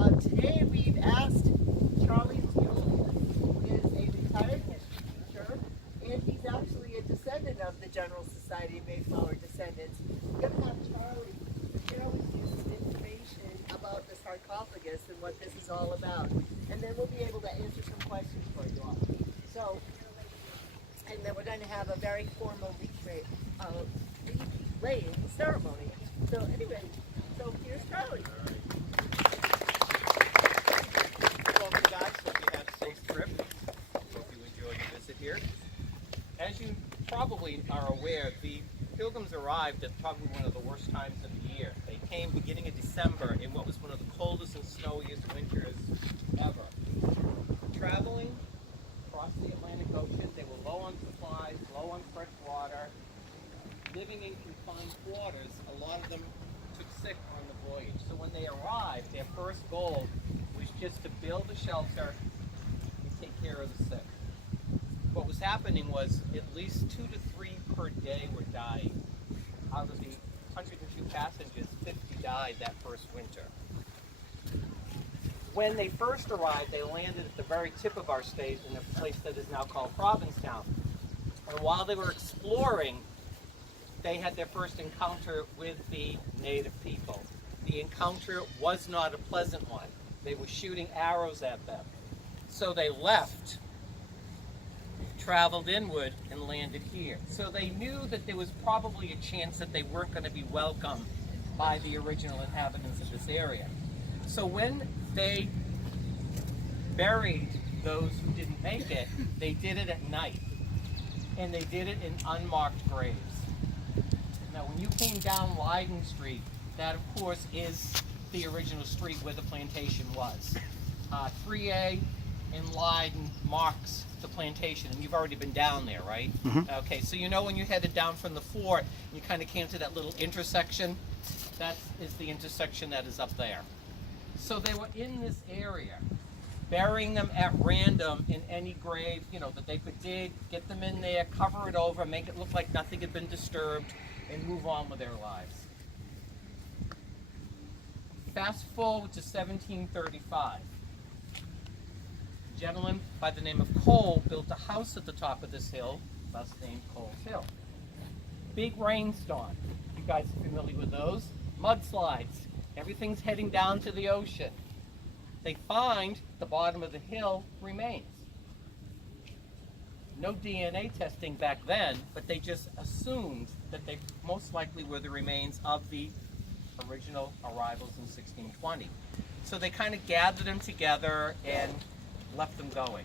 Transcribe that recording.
Today we've asked Charlie Julius, who is a retired history teacher, and he's actually a descendant of the General Society of Mayflower Descendants. We're going to have Charlie share with you some information about the sarcophagus and what this is all about. And then we'll be able to answer some questions for you all. So, and then we're going to have a very formal wreath-laying ceremony. So anyway, so here's Charlie. Welcome guys, hope you had a safe trip. Hope you enjoyed your visit here. As you probably are aware, the Pilgrims arrived at probably one of the worst times of the year. They came beginning of December in what was one of the coldest and snowiest winters ever. Traveling across the Atlantic Ocean, they were low on supplies, low on fresh water, living in confined quarters. A lot of them took sick on the voyage. So when they arrived, their first goal was just to build a shelter and take care of the sick. What was happening was at least 2 to 3 per day were dying. Out of the 102 passengers, 50 died that first winter. When they first arrived, they landed at the very tip of our state in a place that is now called Provincetown. And while they were exploring, they had their first encounter with the native people. The encounter was not a pleasant one. They were shooting arrows at them. So they left, traveled inward, and landed here. So they knew that there was probably a chance that they weren't going to be welcomed by the original inhabitants of this area. So when they buried those who didn't make it, they did it at night. And they did it in unmarked graves. Now when you came down Leiden Street, that of course is the original street where the plantation was. 3A in Leiden marks the plantation, and you've already been down there, right? Mm-hmm. Okay, so you know when you headed down from the fort, you kind of came to that little intersection? That is the intersection that is up there. So they were in this area, burying them at random in any grave, you know, that they could dig, get them in there, cover it over, make it look like nothing had been disturbed, and move on with their lives. Fast forward to 1735. A gentleman by the name of Cole built a house at the top of this hill, thus named Cole's Hill. Big rainstorm. You guys are familiar with those? Mudslides. Everything's heading down to the ocean. They find the bottom of the hill remains. No DNA testing back then, but they just assumed that they most likely were the remains of the original arrivals in 1620. So they kind of gathered them together and left them going.